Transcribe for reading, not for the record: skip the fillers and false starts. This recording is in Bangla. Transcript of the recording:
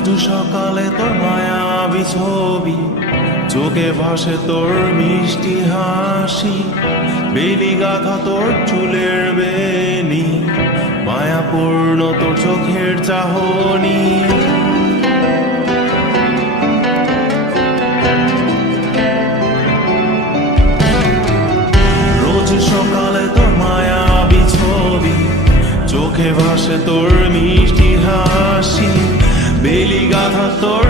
রোজ সকালে তোর মায়াবী ছবি, চোখে ভাসে তোর মিষ্টি হাসি, বেলি গাথা তোর চুলের বেনি, মায়াপূর্ণ তোর চোখের চাহনি। রোজ সকালে তোর মায়াবী ছবি, চোখে ভাসে তোর মিষ্টি হাসি, বেলি গাথা তোর